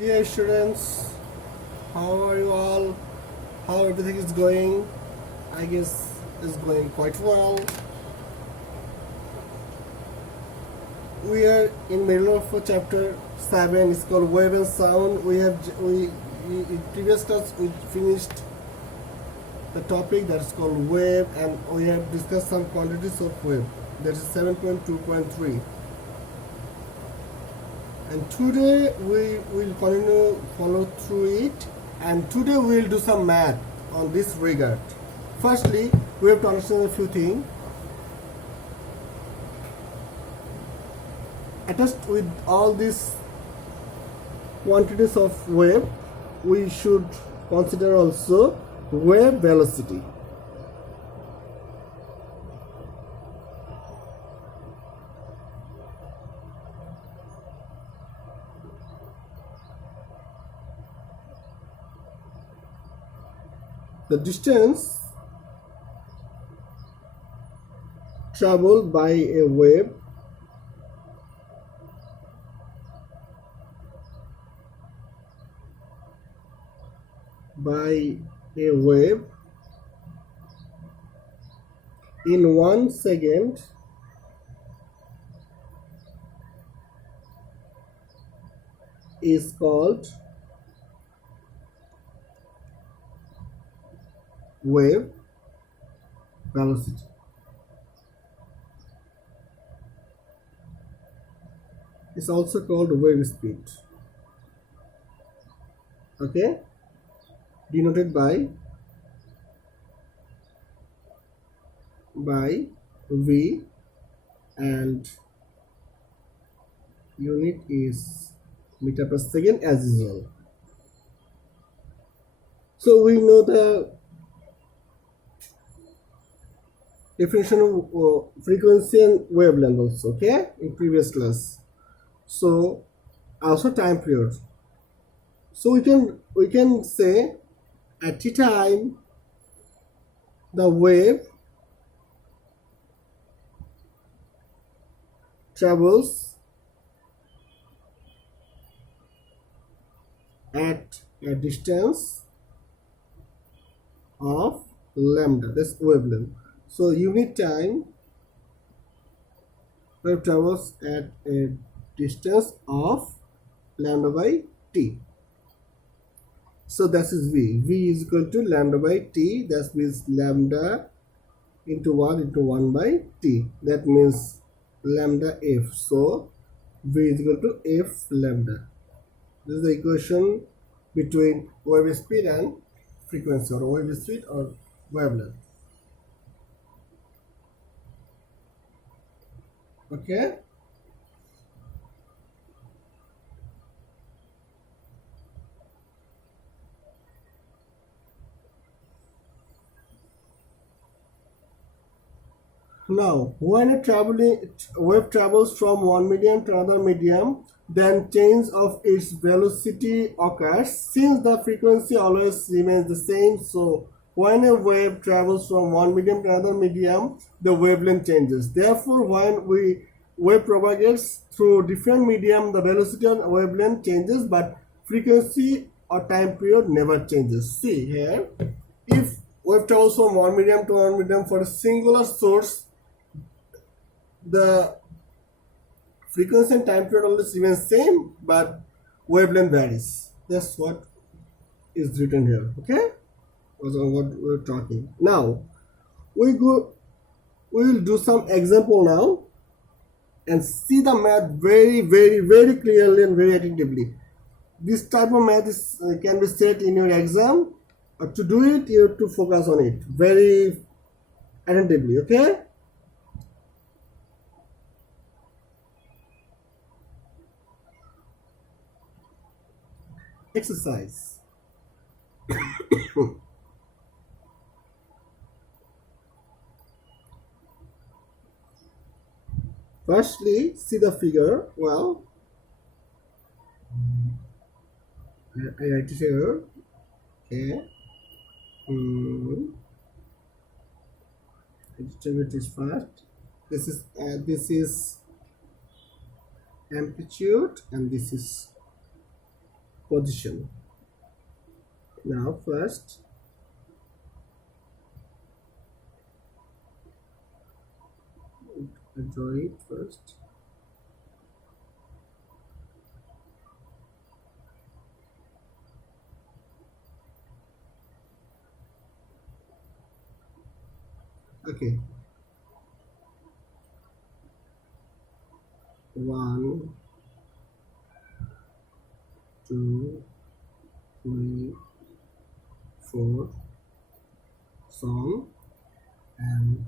Dear students, how are you all? How everything is going? I guess is going quite well. We are in middle of chapter 7. It's called Wave and Sound. We in previous class we finished the topic that is called wave, and we have discussed some quantities of wave. That is 7.2.3. And today we will continue follow through it, and today we will do some math on this regard. Firstly, we have to understand a few things. Attached with all these quantities of wave, we should consider also wave velocity. The distance traveled by a wave in 1 second is called wave velocity. It's also called wave speed. Okay, denoted by V, and unit is meter per second as usual. So we know the definition of frequency and wavelength also, okay, in previous class. So also time period. So we can say at a time the wave travels at a distance of lambda. That's wavelength. So unit time, wave travels at a distance of lambda by t. So that is V. V is equal to lambda by t. That means lambda into 1 by t. That means lambda f. So V is equal to f lambda. This is the equation between wave speed and frequency, or wave speed or wavelength. Okay. Now, when a wave travels from one medium to another medium, then change of its velocity occurs. Since the frequency always remains the same, so when a wave travels from one medium to another medium, the wavelength changes. Therefore, when wave propagates through different medium, the velocity and wavelength changes, but frequency or time period never changes. See here, if wave travels from one medium to one medium for a singular source, the frequency and time period always remains same, but wavelength varies. That's what is written here. Okay, was on what we're talking. Now we will do some example now and see the math very clearly and very attentively. This type of math is can be set in your exam. To do it, you have to focus on it very attentively. Okay. Exercise. Firstly, see the figure. Well, I write it here. Okay. Distribute is fast. This is amplitude, and this is position. Now first I draw it first. Okay, 1, 2, 3, 4, so on, and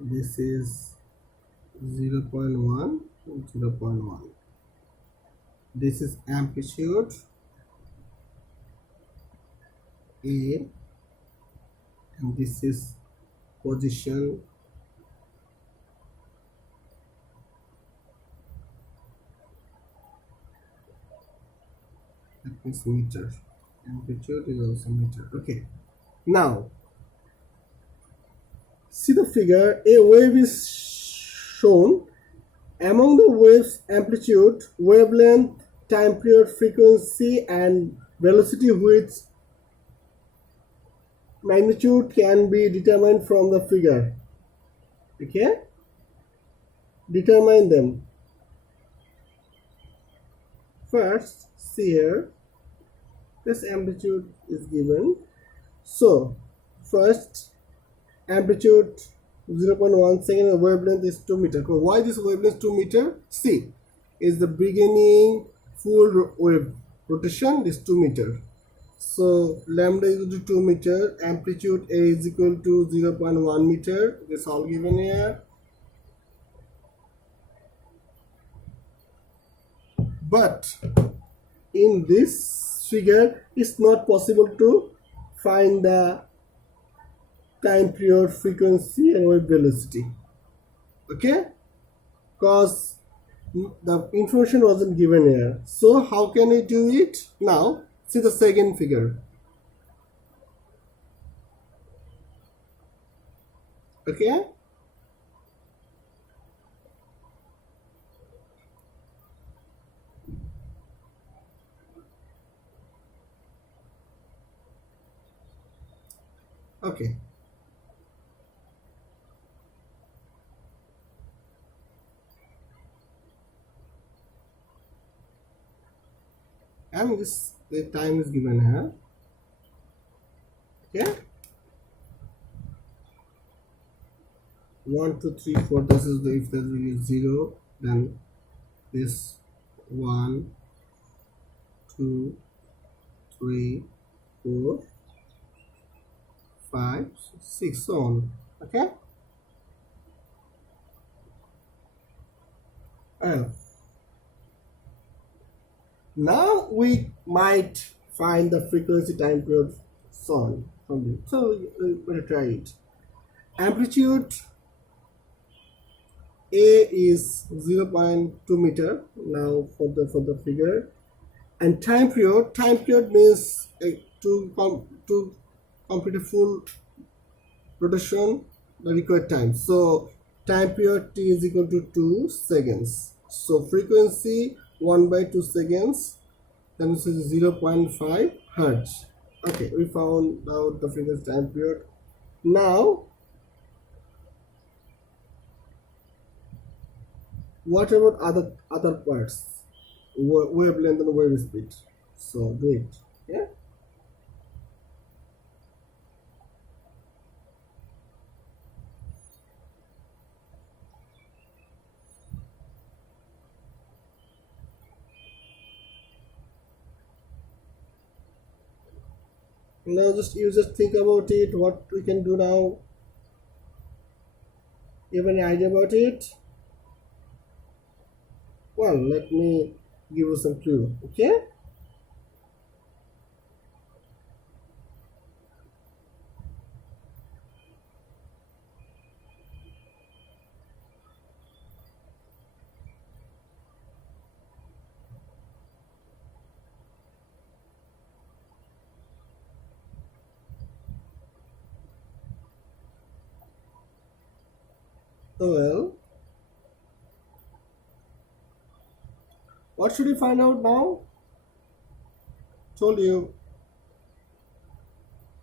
this is 0 0.1, 0 0.1. This is amplitude A, and this is position that means meter. Amplitude is also meter. Okay, now see the figure. A wave is shown. Among the wave's amplitude, wavelength, time period, frequency, and velocity, which magnitude can be determined from the figure. Okay, determine them. First, see here, this amplitude is given. So first amplitude 0.1 second, and wavelength is 2 meter. Why this wavelength 2 meter? See, is the beginning full wave rotation is 2 meter. So lambda is equal to 2 meter, amplitude A is equal to 0.1 meter. This all given here. But in this figure, it's not possible to find the time period, frequency, and wave velocity. Okay, because the information wasn't given here. So how can I do it? Now see the second figure. Okay, okay, and this the time is given here. Okay, 1 2 3 4. This is the, if there is 0, then this 1 2 3 4 5 6, so on. Okay, now we might find the frequency, time period, so on from this. So we'll try it. Amplitude A is 0.2 meter now for the figure, and time period means to complete a full rotation, the required time. So time period T is equal to 2 seconds. So frequency 1 by 2 seconds, then this is 0.5 hertz. Okay, we found out the frequency, time period. Now what about other parts? Wavelength and wave speed. So do it. Yeah. Now you just think about it. What we can do now? You have any idea about it? Well, let me give you some clue. Okay. Well, What should we find out now? Told you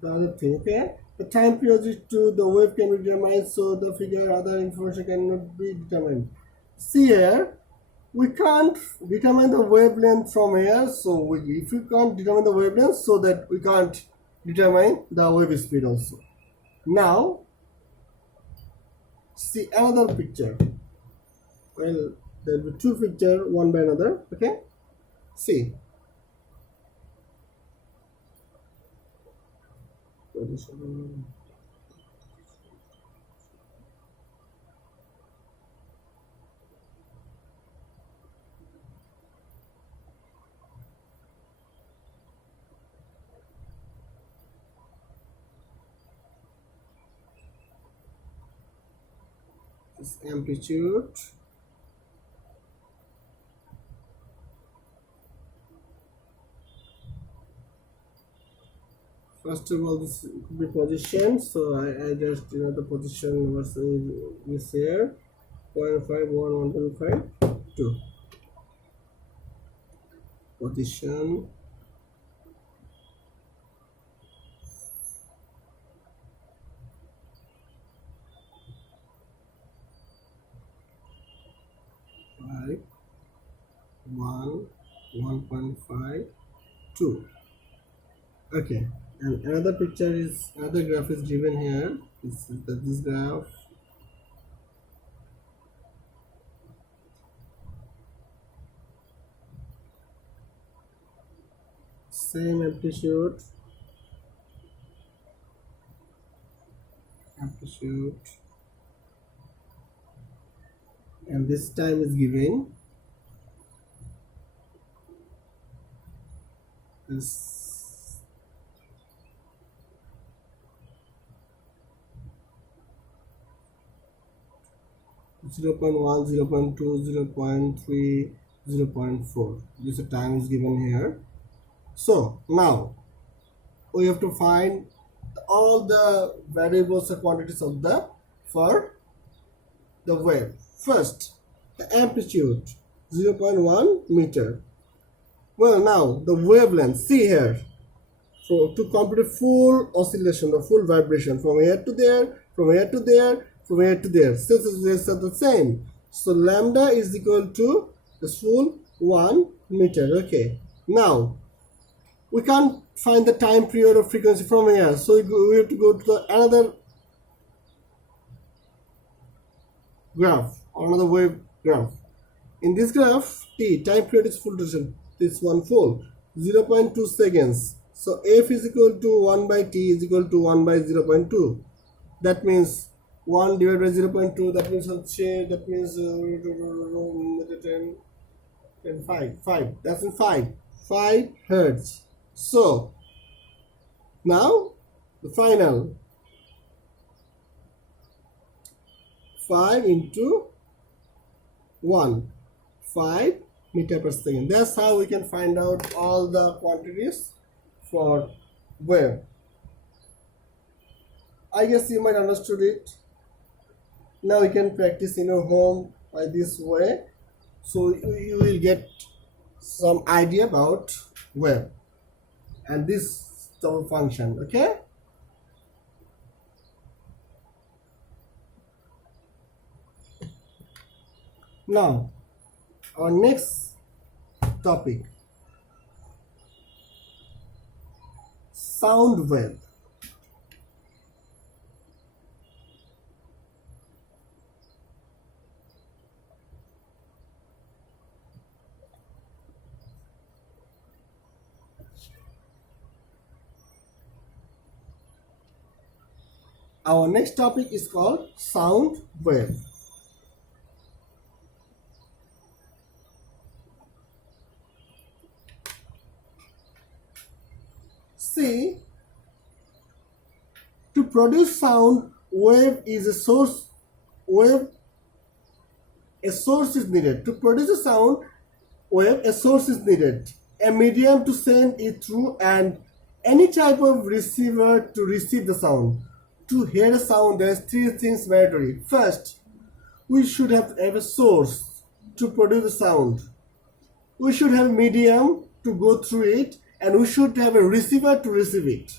the other thing, okay? The time period to the wave can be determined, so the figure other information cannot be determined. See here, we can't determine the wavelength from here, so if we can't determine the wavelength, so that we can't determine the wave speed also. Now, see another picture. Well, there will be two pictures, one by another, okay? See. This amplitude. First of all, this could be position, so I just the position was is here 0.5 1 1.5 2 position. Five, 1, 1.5, 2. Okay, and another picture is another graph is given here. This graph. Same amplitude, and this time is given is 0.1, 0.2, 0.3, 0.4. This time is given here. So now we have to find all the variables or quantities of the for the wave. First, the amplitude 0.1 meter. Well, now the wavelength. See here. So to complete full oscillation, the full vibration from here to there, from here to there, from here to there. Since they are the same, so lambda is equal to the full 1 meter. Okay. Now we can't find the time period of frequency from here, so we have to go to the another graph or another wave graph. In this graph, t time period is full duration. This one full 0.2 seconds. So f is equal to 1 by t is equal to 1 by 0.2. That means 1 divided by 0.2. That means 5. That's in 5 hertz. So now the final 5 into 1, 5 meter per second. That's how we can find out all the quantities for wave. I guess you might understood it. Now you can practice in your home by this way, so you will get some idea about wave and this function. Okay. Now our next topic, sound wave. Our next topic is called sound wave. See, to produce sound wave is a source. A source is needed. To produce a sound wave, a source is needed. A medium to send it through and any type of receiver to receive the sound. To hear a sound, there are three things mandatory. First, we should have a source to produce the sound. we should have medium to go through it, and we should have a receiver to receive it.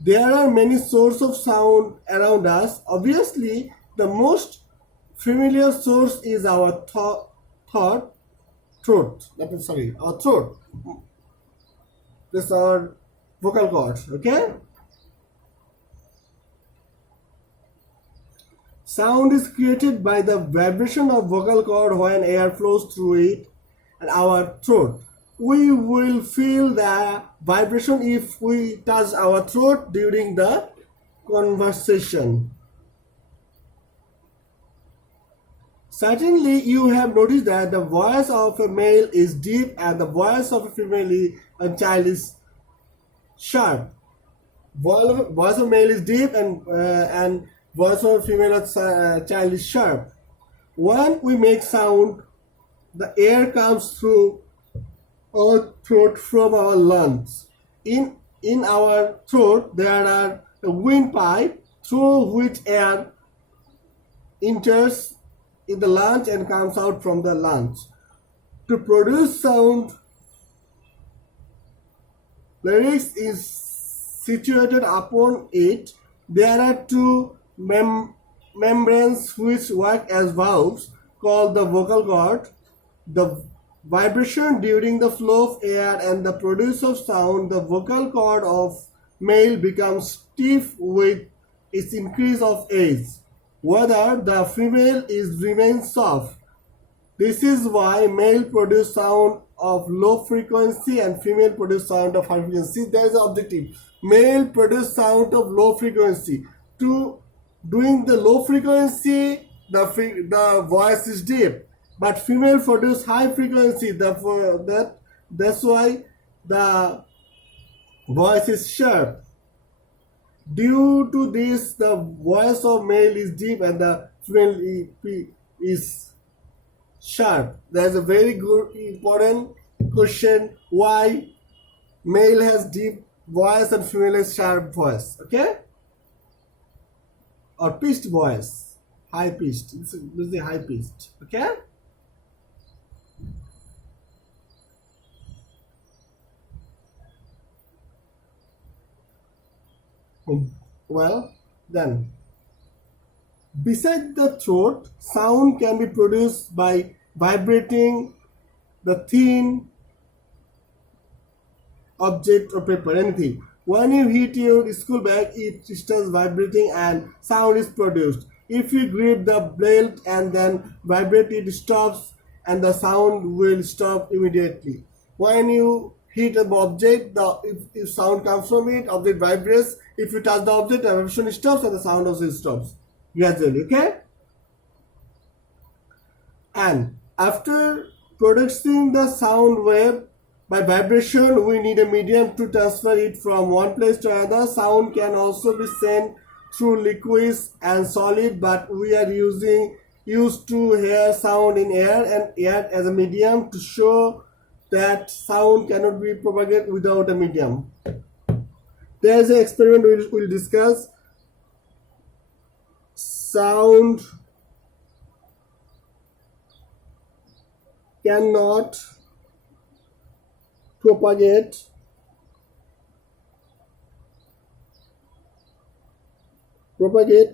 There are many sources of sound around us. Obviously, the most familiar source is our thought, throat. Sorry, our throat. This is our vocal cords. Okay. Sound is created by the vibration of vocal cord when air flows through it and our throat. We will feel the vibration if we touch our throat during the conversation. Certainly, you have noticed that the voice of a male is deep and the voice of a female child is sharp. Voice of male is deep and voice of female child is sharp. When we make sound, the air comes through our throat from our lungs. In our throat, there are a windpipe through which air enters in the lungs and comes out from the lungs. To produce sound, larynx is situated upon it. There are two membranes which work as valves called the vocal cord. The vibration during the flow of air and the produce of sound, the vocal cord of male becomes stiff with its increase of age, whether the female is remains soft. This is why male produce sound of low frequency and female produce sound of high frequency. There is an objective. Male produce sound of low frequency. To doing the low frequency, the voice is deep, but female produce high frequency. That's why the voice is sharp. Due to this, the voice of male is deep and the female is sharp. There's a very good important question: why male has deep voice and female has sharp voice? Okay, or pitched voice, high pitched. This is the high pitched. Okay. Well, then, beside the throat, sound can be produced by vibrating the thin object or paper, anything. When you hit your school bag, it starts vibrating and sound is produced. If you grip the belt and then vibrate, it stops and the sound will stop immediately. When you hit an object, if sound comes from it, object vibrates. If you touch the object, the vibration stops and the sound also stops gradually. Okay? And after producing the sound wave by vibration, we need a medium to transfer it from one place to another. Sound can also be sent through liquids and solid, but we are used to hear sound in air and air as a medium to show that sound cannot be propagated without a medium. There is an experiment we'll discuss. Sound cannot propagate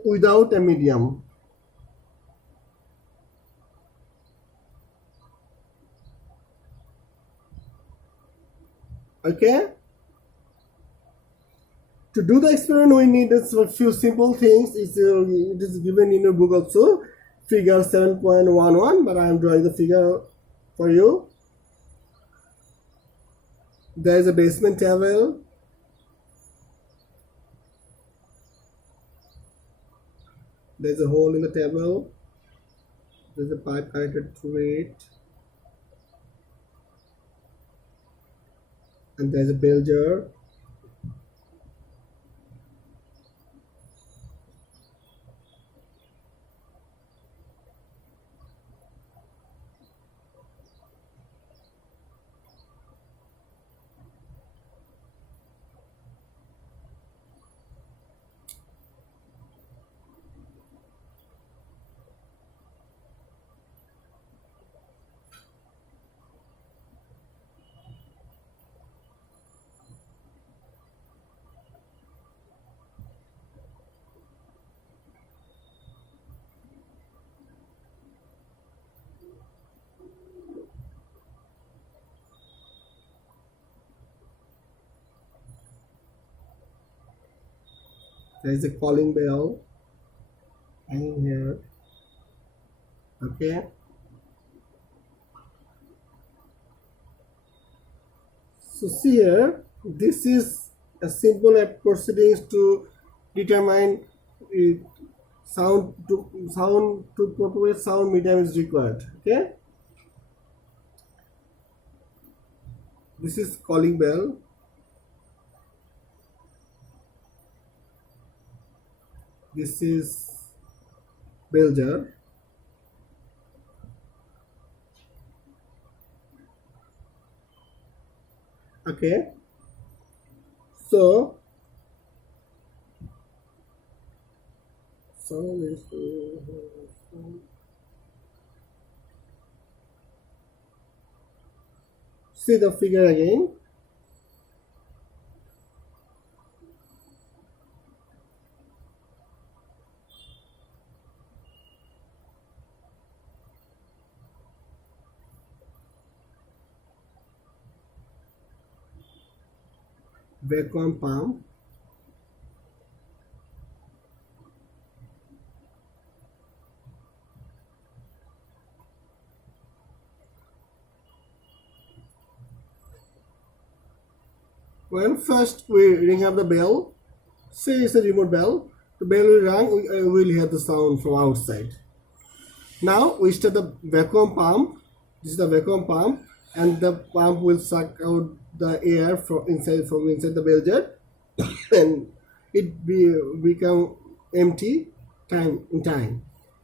without a medium. Okay? To do the experiment, we need a few simple things. It is given in your book also, figure 7.11, but I am drawing the figure for you. There is a basement table. There is a hole in the table. There is a pipe connected through it. And there is a bell jar. There is a calling bell hanging here. Okay. So see here, this is a simple proceedings to determine sound to propagate sound medium is required. Okay. This is calling bell. This is bell jar. Okay. So sound is see the figure again. Vacuum pump. Well, first we ring up the bell. Say it's a remote bell. The bell will ring. We will hear the sound from outside. Now we start the vacuum pump. This is the vacuum pump, and the pump will suck out the air from inside the bell jar, and it become empty time in time.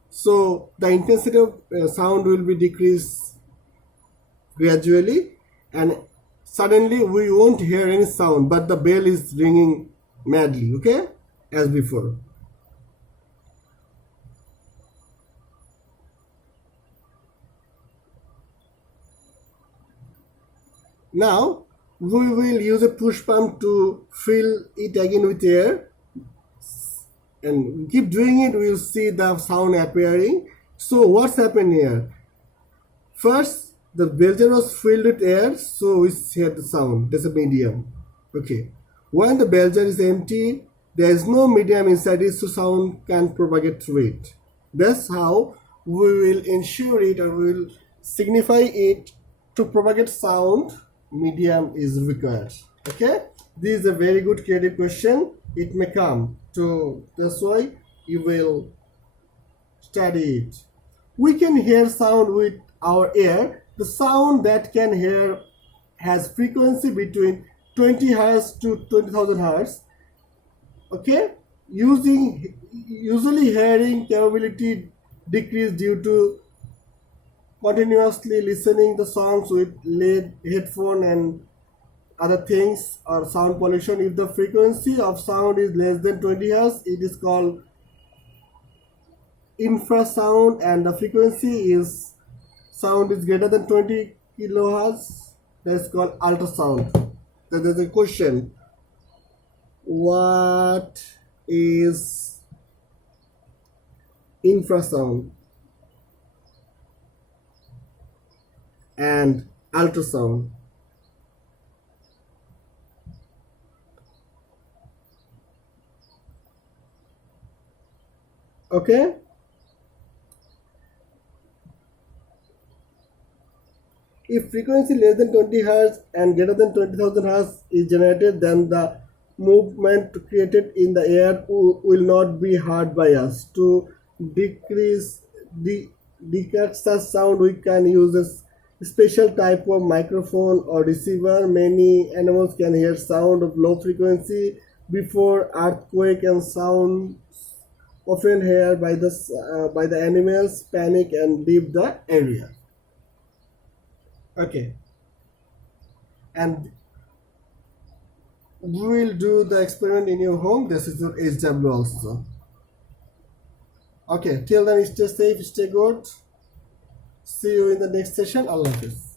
So the intensity of sound will be decreased gradually, and suddenly we won't hear any sound, but the bell is ringing madly. Okay, as before. Now we will use a push pump to fill it again with air, and keep doing it. We will see the sound appearing. So what's happened here? First, the bell jar was filled with air, so we hear the sound. There's a medium. Okay. When the bell jar is empty, there is no medium inside it, so sound can propagate through it. That's how we will ensure it, or we will signify it to propagate sound. Medium is required. Okay. This is a very good creative question. It may come. So that's why you will study it. We can hear sound with our ear. The sound that can hear has frequency between 20 Hz to 20,000 Hz. Okay, usually hearing capability decrease due to continuously listening the songs with lead headphone and other things, or sound pollution. If the frequency of sound is less than 20 Hz, it is called infrasound, and the frequency is sound is greater than 20 kilohertz, that's called ultrasound. Then there's a question: what is infrasound and ultrasound? Okay. If frequency less than 20 Hz and greater than 20,000 Hz is generated, then the movement created in the air will not be heard by us. To decrease such sound, we can use a special type of microphone or receiver. Many animals can hear sound of low frequency before earthquake, and sound often heard by the animals panic and leave the area. Okay, and we will do the experiment in your home. This is your HW also. Okay, till then, stay safe, stay good. See you in the next session. Allah Hafiz.